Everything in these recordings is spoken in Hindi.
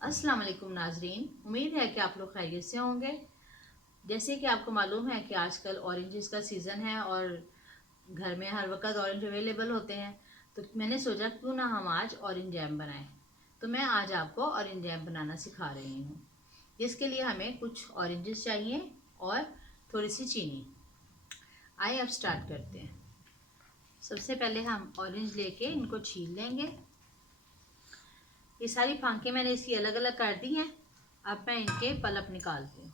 अस्सलाम वालेकुम नाजरीन, उम्मीद है कि आप लोग खैरियत से होंगे। जैसे कि आपको मालूम है कि आजकल ऑरेंजेस का सीज़न है और घर में हर वक्त ऑरेंज अवेलेबल होते हैं। तो मैंने सोचा क्यों ना हम आज ऑरेंज जैम बनाएं। तो मैं आज आपको ऑरेंज जैम बनाना सिखा रही हूँ। जिसके लिए हमें कुछ ऑरेंजेस चाहिए और थोड़ी सी चीनी। आइए अब स्टार्ट करते हैं। सबसे पहले हम ऑरेंज लेके इनको छील लेंगे। ये सारी फांके मैंने इसकी अलग अलग कर दी हैं। अब मैं इनके पल्प निकालती हूँ।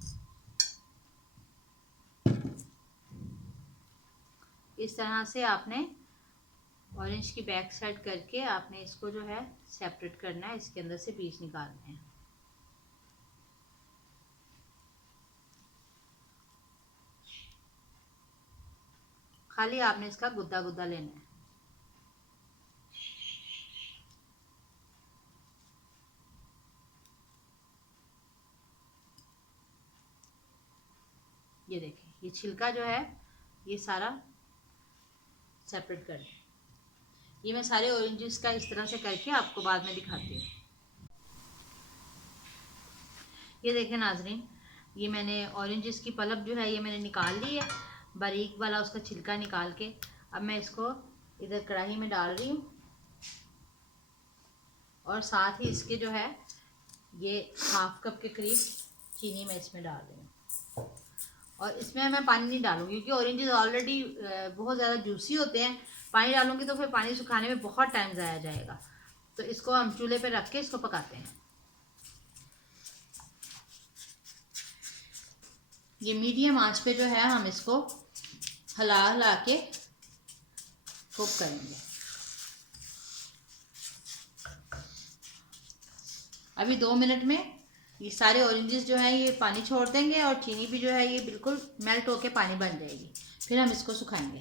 इस तरह से आपने ऑरेंज की बैक साइड करके आपने इसको जो है सेपरेट करना है, इसके अंदर से बीज निकालने हैं। खाली आपने इसका गुद्दा गुद्दा लेना है। ये देखें, ये छिलका जो है ये सारा सेपरेट कर लें। ये मैं सारे ऑरेंजेस का इस तरह से करके आपको बाद में दिखाती हूँ। ये देखें नाजरीन, ये मैंने ऑरेंजेस की पल्प जो है ये मैंने निकाल ली है, बारीक वाला उसका छिलका निकाल के। अब मैं इसको इधर कढ़ाई में डाल रही हूँ और साथ ही इसके जो है ये हाफ कप के करीब चीनी मैं इसमें डाल रही हूँ। और इसमें मैं पानी नहीं डालूंगी क्योंकि ऑरेंजेस ऑलरेडी बहुत ज़्यादा जूसी होते हैं। पानी डालूंगी तो फिर पानी सुखाने में बहुत टाइम ज़ाया जाएगा। तो इसको हम चूल्हे पे रख के इसको पकाते हैं। ये मीडियम आंच पे जो है हम इसको हिला हिला के कुक करेंगे। अभी 2 मिनट में ये सारे ऑरेंजेस जो हैं ये पानी छोड़ देंगे और चीनी भी जो है ये बिल्कुल मेल्ट होके पानी बन जाएगी। फिर हम इसको सुखाएंगे।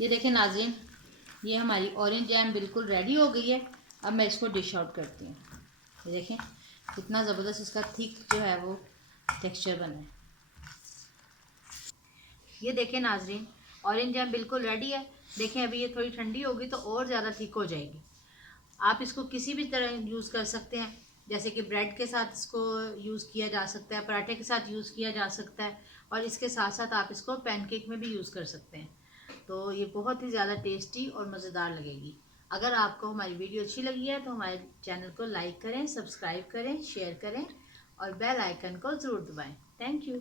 ये देखें नाज़रीन, ये हमारी ऑरेंज जैम बिल्कुल रेडी हो गई है। अब मैं इसको डिश आउट करती हूँ। ये देखें कितना ज़बरदस्त इसका थिक जो है वो टेक्सचर बना है। ये देखें नाजरीन, ऑरेंज जैम बिल्कुल रेडी है। देखें अभी ये थोड़ी ठंडी होगी तो और ज़्यादा थिक हो जाएगी। आप इसको किसी भी तरह यूज़ कर सकते हैं, जैसे कि ब्रेड के साथ इसको यूज़ किया जा सकता है, पराठे के साथ यूज़ किया जा सकता है, और इसके साथ साथ आप इसको पैनकेक में भी यूज़ कर सकते हैं। तो ये बहुत ही ज़्यादा टेस्टी और मज़ेदार लगेगी। अगर आपको हमारी वीडियो अच्छी लगी है तो हमारे चैनल को लाइक करें, सब्सक्राइब करें, शेयर करें और बेल आइकन को ज़रूर दबाएं। Thank you.